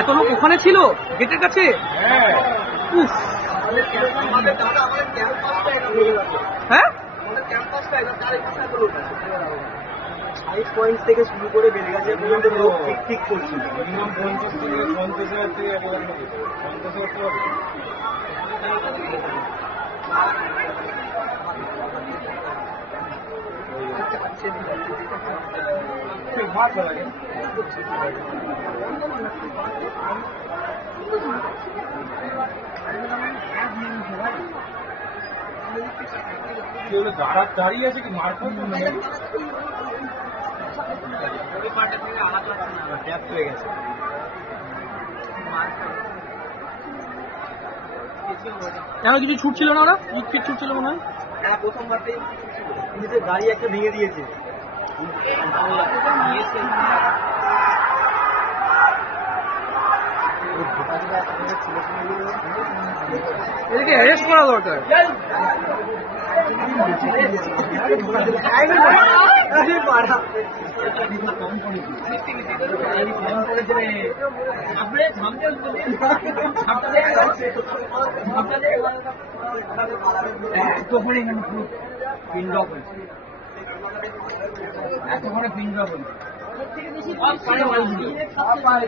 এত লোক ওখানে ছিল গেটের কাছে? উফ, হ্যাঁ 5 পয়েন্ট থেকে শুরু করে বেলগাছিয়া পর্যন্ত লোক ঠিক করছিল। দাঁড়িয়ে আছে কি মারফত হয়ে গেছে। কেন কিছু ছুটছিল না? ওরা ইট ছুটছিল মনে হয়। হ্যাঁ প্রথমবারতে নিজের গাড়ি একটা ভেঙে দিয়েছে। এদেরকে অ্যারেস্ট করা দরকার। এতক্ষণে পিন ড্রপ হয়েছে। সব পারে